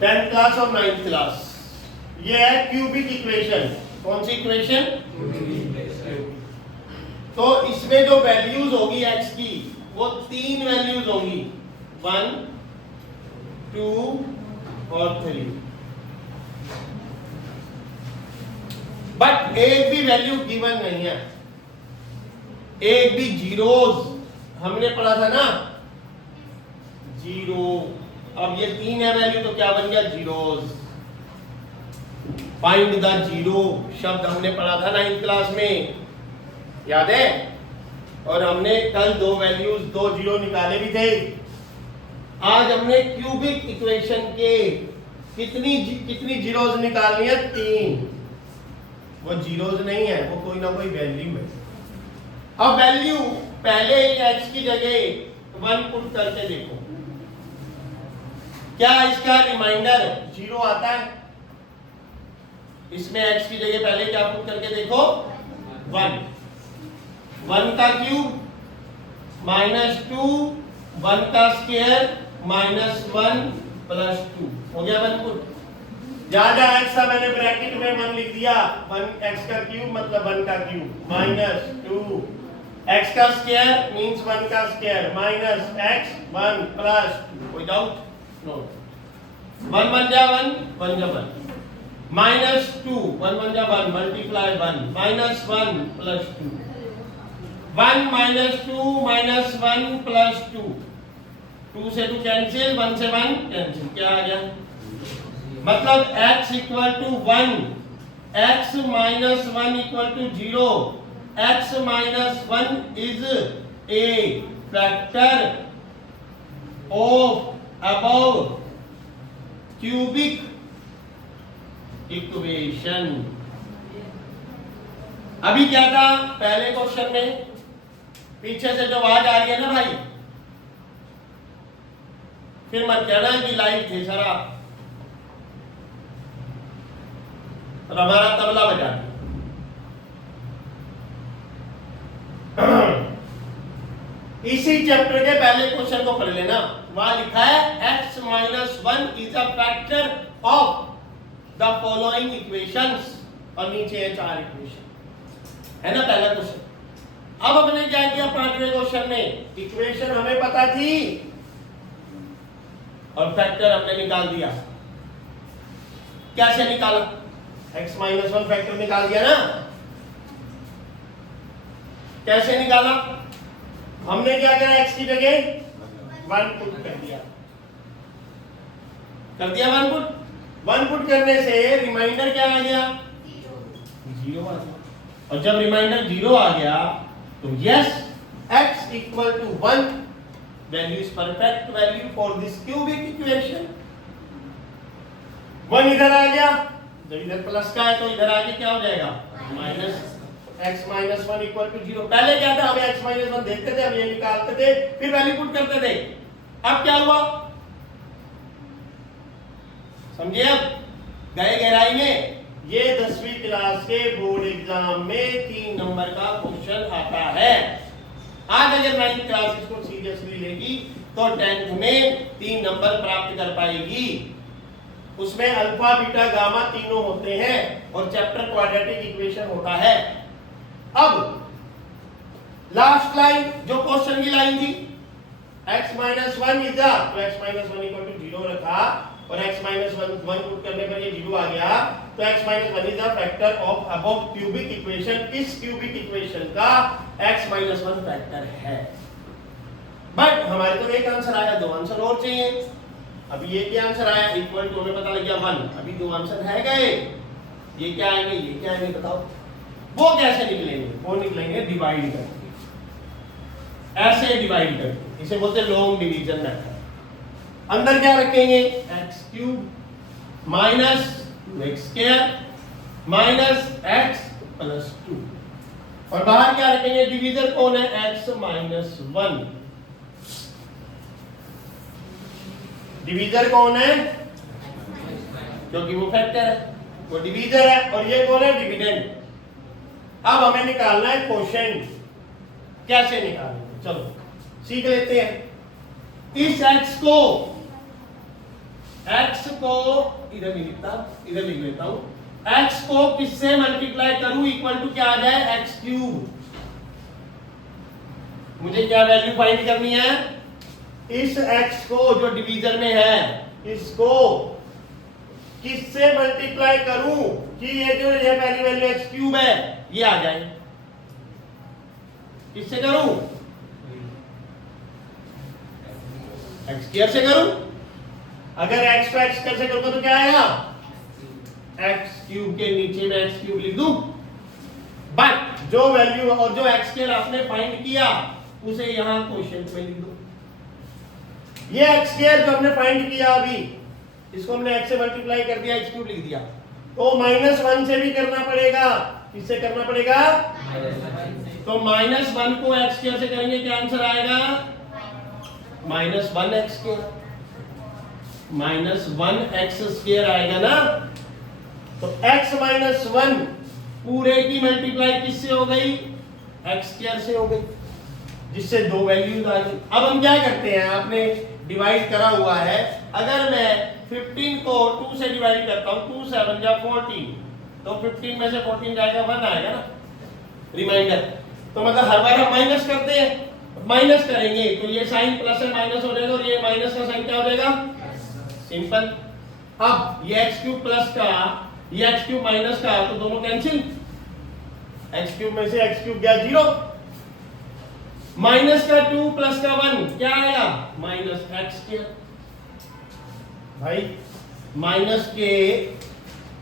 10th class और 9th class. ये है क्यूबिक इक्वेशन। कौन सी इक्वेशन? तो इसमें जो वैल्यूज होगी x की वो 3 वैल्यूज होंगी, 1 2 और 3। बट एक भी वैल्यू गिवन नहीं है, एक भी जीरोस। हमने पढ़ा था ना जीरो। अब ये 3 है वैल्यू तो क्या बन गया? जीरोस। फाइंड द जीरो शब्द हमने पढ़ा था 9th क्लास में, याद है? और हमने कल 2 वैल्यूज 2 जीरो निकाले भी थे। आज हमने क्यूबिक इक्वेशन के कितनी जीरोस निकालनी है? 3। वो जीरोस नहीं है, वो कोई ना कोई वैल्यू है। अब वैल्यू पहले ही x की जगह 1 पुट करके देखो, क्या इसका रिमाइंडर 0 आता है? इसमें x की जगह पहले क्या पुट करके देखो? 1। 1 का क्यूब -2, 1 का स्क्वायर -1 + 2 हो गया 1 पुट। जहां x था मैंने ब्रैकेट में 1 लिख दिया, 1x का क्यूब मतलब 1 का क्यूब -2 x का स्क्वायर मींस 1 का स्क्वायर -x 1 + 2। कोई डाउट? नो। 1 बन जा 1, 1 जा 1 -2 1 1 जा 1 मल्टीप्लाई 1 -1 + 2 1 -2 -1 + 2 2 से 2 कैंसिल, 1 से 1 कैंसिल। क्या आ गया? मतलब x = 1, x - 1 = 0, x - 1 is a factor of above cubic equation. अभी क्या था पहले क्वेश्चन में? पीछे से जो आवाज आ रही है ना भाई, फिर मत कहना कि लाइव थे सर आप, और हमारा तबला बजा दिया। इसी चैप्टर के पहले क्वेश्चन को पढ़ लेना। वहां लिखा है x - 1 is a factor of the following equations, और नीचे है 4 इक्वेशन, है ना पहला क्वेश्चन। अब हमने क्या किया 5वें क्वेश्चन में? इक्वेशन हमें पता थी और फैक्टर हमने निकाल दिया। कैसे निकाला? x - 1 फैक्टर निकाल दिया ना। कैसे निकाला? हमने क्या किया? x की जगह 1 पुट कर दिया। 1 पुट। 1 पुट करने से रिमाइंडर क्या आ गया? 0 आ गया। और जब रिमाइंडर 0 आ गया तो yes x = 1 value is perfect value for this cubic equation. 1 इधर आ गया, जब इधर प्लस का है तो इधर आगे क्या हो जाएगा? x - 1 = 0। पहले क्या था? हम x - 1 देखते थे, अब ये निकालते थे, फिर वैल्यू पुट करते थे। अब क्या हुआ समझिए? अब गए गहराई में। ये 10वीं क्लास के बोर्ड एग्जाम में 3 नंबर का क्वेश्चन आता है। आज अगर 9th क्लास इसको सीरियसली लेगी तो 10th में 3 नंबर प्राप्त कर पाएगी। उसमें अल्फा बीटा गामा तीनों होते हैं और चैप्टर क्वाड्रेटिक इक्वेशन होता है। अब लास्ट लाइन जो क्वेश्चन की लाइन थी, x - 1 इज तो x - 1 = 0 रखा और x - 1 पुट करने पर ये 0 आ गया, तो x - 1 is the factor of above cubic equation. इस क्यूबिक इक्वेशन का x - 1 फैक्टर है। बट हमारे तो एक आंसर आया, 2 आंसर और चाहिए। अभी ये क्या आंसर आया? इक्वल टू, हमें पता लग गया 1। अभी 2 आंसर है गए। ये क्या आएंगे? ये क्या आएंगे? बताओ। वो कैसे निकलेंगे? वो निकलेंगे डिवाइड करके, ऐसे डिवाइड करके। इसे बोलते हैं लॉन्ग डिवीजन मेथड। अंदर क्या रखेंगे? x³ minus x² minus x + 2, और बाहर क्या रखेंगे? डिवीजर कौन है? x - 1। डिवीजर कौन है? क्योंकि वो फैक्टर है, वो डिवीजर है। और ये कौन है? डिविडेंड। अब हमें निकालना है कोशेंट। कैसे निकालेंगे? चलो सीख लेते हैं। इस x को x को इधर नहीं लिखता, इधर लिख लेता हूं, x को किससे मल्टीप्लाई करूं इक्वल टू क्या आ जाए x क्यूब। मुझे क्या वैल्यू फाइंड करनी है, इस x को जो डिवीजर में है इसको किससे मल्टीप्लाई करूं कि ये जो ये पहली वैल्यू x क्यूब है ये आ जाए। किससे करूं, x स्क्वायर से करूं। अगर x को x स्क्वायर से करूंगा तो क्या आएगा, x क्यूब के नीचे में x क्यूब लिख दूं, बट जो वैल्यू और जो x स्क्वायर आपने फाइंड किया उसे यहां क्वोशिएंट में लिख दो। ये x स्क्वायर जो हमने फाइंड किया अभी, इसको हमने x से मल्टीप्लाई कर दिया, x क्यूब लिख दिया, तो -1 से भी करना पड़ेगा। किससे करना पड़ेगा, तो -1 को x स्क्वायर से करेंगे, क्या आंसर आएगा, -1x स्क्वायर, -1x स्क्वायर आएगा ना। तो x -1 पूरे की मल्टीप्लाई किससे हो गई, x स्क्वायर से हो गई, जिससे दो वैल्यूज आ गई। अब हम क्या करते हैं, आपने डिवाइड करा हुआ है, अगर मैं 15 को 2 से डिवाइड करता हूं, 2 7 या 14, तो 15 में से 14 जाएगा 1 आएगा ना रिमाइंडर। तो मतलब हर बार हम माइनस करते हैं, माइनस करेंगे तो ये साइन प्लस है माइनस हो जाएगा, और ये माइनस का साइन क्या हो जाएगा, सिंपल। अब ये x क्यूब प्लस का, ये x क्यूब माइनस का, तो दोनों कैंसिल, x क्यूब में से x क्यूब गया 0, माइनस का 2 प्लस का 1 क्या आएगा, -x स्क्वायर। भाई माइनस के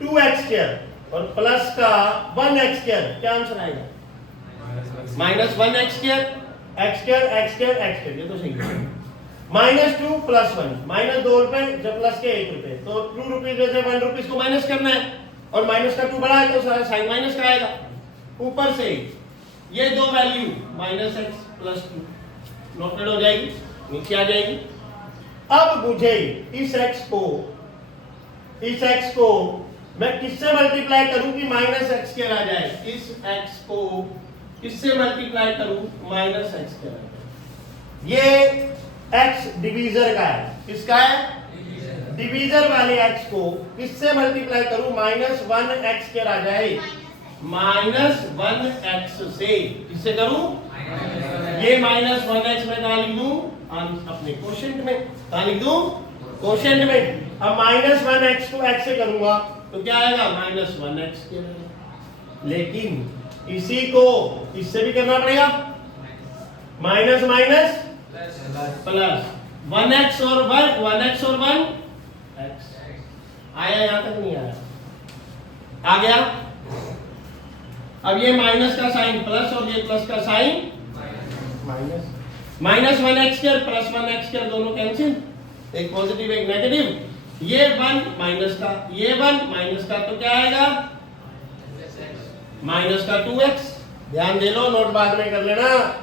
2x स्क्वायर और प्लस का 1x स्क्वायर, क्या आंसर आएगा, -1x square, x square x square x square, ये तो सही है। -2 + 1, -2 रुपए जब प्लस के 1 रुपए, तो 2 रुपीज में से 1 रुपीज को माइनस करना है, और माइनस का 2 बड़ा है तो साइन माइनस का आएगा। ऊपर से ये दो वैल्यू -x + 2 नोटेड हो जाएगी, नीचे आ जाएगी। अब मुझे इस x को मैं किससे मल्टीप्लाई करूं कि -x स्क्वायर आ जाए, इस x को किससे मल्टीप्लाई करूं, -x स्क्वायर आ जाए। ये x डिवीजर का है, किसका है, डिवीजर वाले x को किससे मल्टीप्लाई करूं, -1x स्क्वायर आ जाए, -1x से किससे करूं, ये -1x में कहां लिख दूं, अपने क्वोशिएंट में, कहां लिख दूं, क्वोशिएंट में। अब -1x को x से करूंगा तो क्या आएगा, -1x स्क्वायर। लेकिन इसी को इससे भी करना पड़ेगा, माइनस माइनस प्लस, 1x और 1 x आया, यहां तक नहीं आया, आ गया। अब ये माइनस का साइन प्लस और ये प्लस का sign minus, -1x square plus 1x square दोनों कैंसिल, एक पॉजिटिव एक नेगेटिव, ये 1 माइनस का, ये 1 माइनस का, तो क्या आएगा, -2x। ध्यान दे लो, नोट बाद में कर लेना,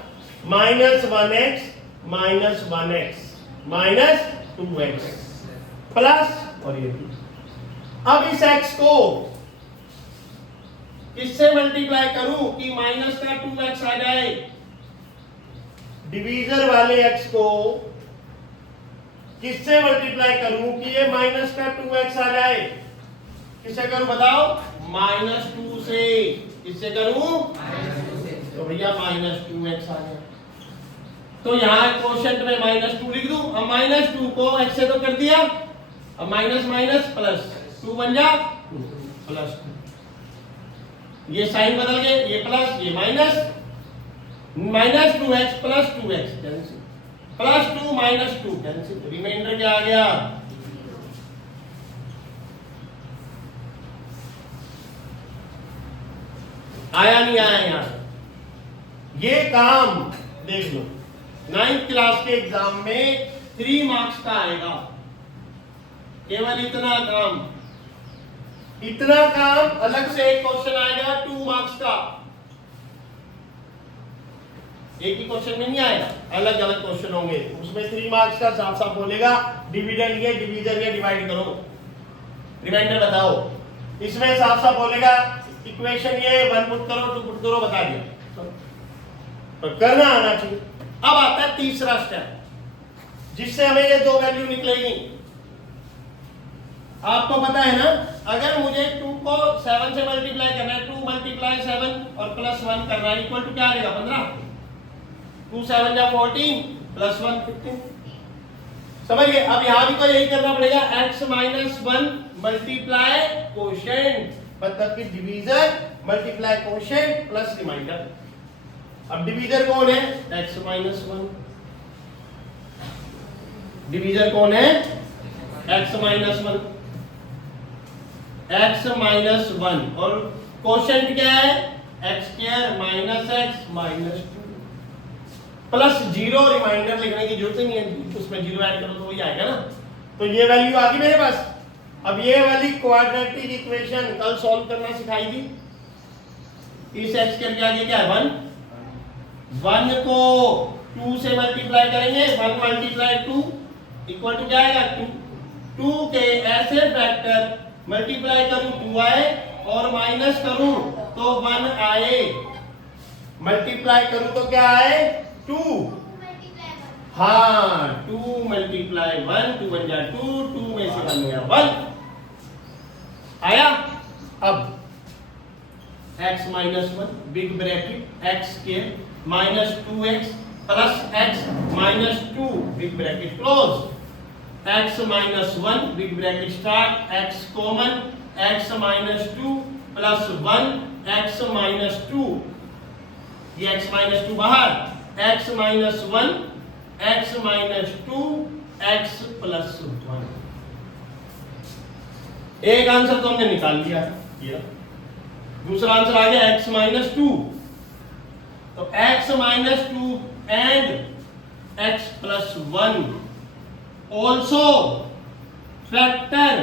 -1x -1x -2x प्लस, और ये अब इस x को किससे मल्टीप्लाई करूं कि माइनस का 2x आ जाए, डिवीजर वाले x को किससे मल्टीप्लाई करूं कि ये माइनस का 2x आ जाए, किससे करूं बताओ, -2 से, किससे करूं, तो भैया -2x आ गया। तो यहां क्वोशिएंट में -2 लिख दूं, अब -2 को x से तो कर दिया, अब माइनस माइनस प्लस 2 बन जा +2, ये साइन बदल गए, ये प्लस ये minus, -2x + 2x cancel, +2 -2 cancel, reminder क्या आ गया, आया नहीं आया यहां। ये काम देख लो, 9th क्लास के एग्जाम में 3 मार्क्स का आएगा, केवल इतना काम, इतना काम। अलग से एक क्वेश्चन आएगा 2 मार्क्स का, एक ही क्वेश्चन में नहीं आएगा, अलग अलग क्वेश्चन होंगे, उसमें 3 मार्क्स का साफ साफ बोलेगा डिविडेंड ये डिवीजन ये डिवाइड करो, रिमाइंडर बताओ, इसमें साफ साफ बोलेगा इक्वेशन ये 1 पुट करो 2 पुट करो, बता दिया, तो करना आना चाहिए। अब आता है तीसरा स्टेप, जिससे हमें ये दो वैल्यू निकलेगी, आपको पता है ना, अगर मुझे 2 को 7 से मल्टीप्लाई करना है, 2 मल्टीप्लाई 7 और प्लस 1 करना है, इक्वल टू क्या आएगा 15, 2 7 जा 14 प्लस 1 15। समझ गए? अब यहां भी तो यही करना पड़ेगा, x माइनस 1 मल्टीप्लाई कोशेंट, मतलब कि divisor multiply quotient plus remainder. अब डिवीजर कौन है? x minus 1। डिवीजर कौन है? x माइनस 1, x माइनस 1, और कोशेंट क्या है? x square minus x minus 2 plus 0। Remainder लिखने की जरूरत ही नहीं है, उसमें 0 ऐड करो तो वही आएगा ना। तो ये वैल्यू आ गई मेरे पास। अब ये वाली क्वाड्रेटिक इक्वेशन कल सॉल्व करना सिखाई थी। इस x के आगे क्या है? 1 को 2 से मल्टीप्लाई करेंगे, 1 मल्टीप्लाई 2 इक्वल टू क्या आएगा? 2 के ऐसे फैक्टर मल्टीप्लाई करूं 2 आए, और माइनस करूं तो 1 आए, मल्टीप्लाई करूं तो क्या आए? 2। हाँ, 2 मल्टीप्लाई 1, 2 1 जा 2, 2 में से 1 गया 1 आया। अब x minus 1 big bracket x square minus 2x plus x minus 2 big bracket close, x minus 1 big bracket start, x common, x minus 2 plus 1 x minus 2, ये x माइनस 2 बाहर, x minus 1 x minus 2 x plus 1। एक answer तो हमने निकाल लिया था, दूसरा answer आ गया x माइनस 2। तो x minus 2 and x plus 1 also factor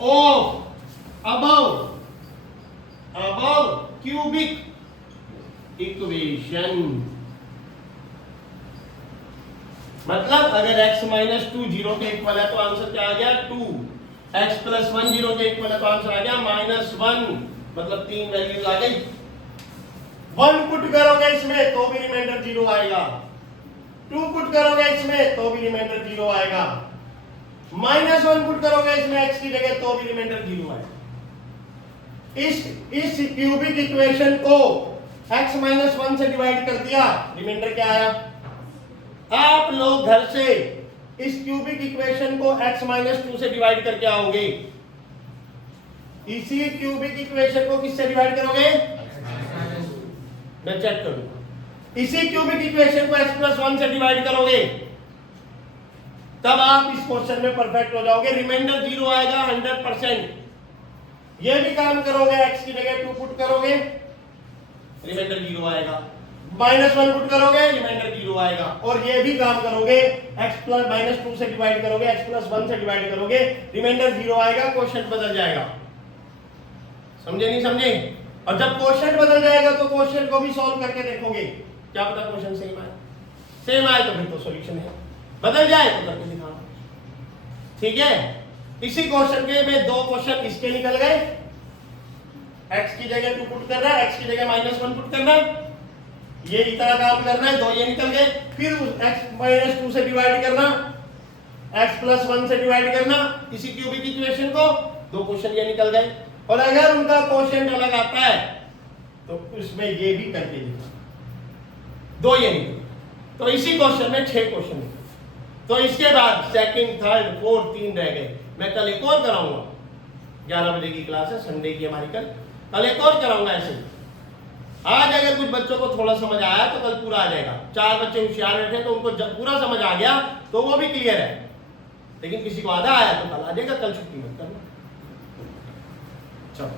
of above cubic equation. मतलब अगर x माइनस 2 0 के इक्वल है तो आंसर क्या आ गया? 2। x प्लस 1 0 के इक्वल है तो आंसर आ गया माइनस 1, मतलब 3 वैल्यूज आ गई। 1 पुट करोगे इसमें तो भी रिमाइंडर 0 आएगा, 2 पुट करोगे इसमें तो भी रिमाइंडर 0 आएगा, माइनस 1 पुट करोगे इसमें x की जगह तो भी रिमाइंडर 0 आएगा। इस क्यूबिक इक्वेशन को x माइनस 1 से डिवाइड कर दिया, रिमाइंडर क्या आया? आप लोग घर से इस क्यूबिक इक्वेशन को x माइनस 2 से डिवाइड करके आओगे। इसी क्यूबिक इक्वेशन को किससे डिवाइड करोगे? मैं चेक करूंगा। इसी क्यूबिक इक्वेशन को x प्लस 1 से डिवाइड करोगे, तब आप इस क्वेश्चन में परफेक्ट हो जाओगे, रिमाइंडर 0 आएगा 100%। ये भी काम करोगे, x की जगह 2 पुट करोगे, रिमाइंडर 0 आएगा, माइनस 1 पुट करोगे, रिमाइंडर 0 आएगा, और ये भी काम करोगे, x प्लस माइनस 2 से डिवाइड करोगे, x प्लस 1 से डिवाइड करोगे, रिमाइंडर 0 आएगा, क्वेश्चन बदल जाएगा। समझे नहीं समझे? और जब क्वेश्चन बदल जाएगा तो क्वेश्चन को भी सॉल्व करके देखोगे, क्या पता क्वेश्चन सेम आए तो फिर तो सॉल्यूशन है, बदल जाए तो करके दिखाना। ठीक है? इसी क्वेश्चन के में 2 क्वेश्चन इसके निकल गए, x की जगह 2 पुट करना, x की जगह माइनस 1 पुट करना, ये इतना काम करना है, 2 ये निकल गए। फिर x माइनस 2 से डिवाइड करना, x प्लस 1 से डिवाइड करना, इसी क्यूबिक इक्वेशन को, 2 क्वेश्चन ये निकल गए। और अगर उनका क्वेश्चन अलग आता है तो उसमें ये भी करके दिखा, 2 ये निकल, तो इसी क्वेश्चन में 6 क्वेश्चन निकले। तो इसके बाद सेकंड, थर्ड, फोर्थ 3 रह गए। मैं कल एक और कराऊंगा, 11 बजे की क्लास है, संडे की हमारी, कल एक और कराऊंगा ऐसे। आज अगर कुछ बच्चों को थोड़ा समझ आया तो कल पूरा आ जाएगा। 4 बच्चे होशियार बैठे तो उनको जब पूरा समझ आ गया तो वो भी क्लियर है, लेकिन किसी को आधा आया तो कल आ जाएगा, कल छुट्टी मत करना। चलो।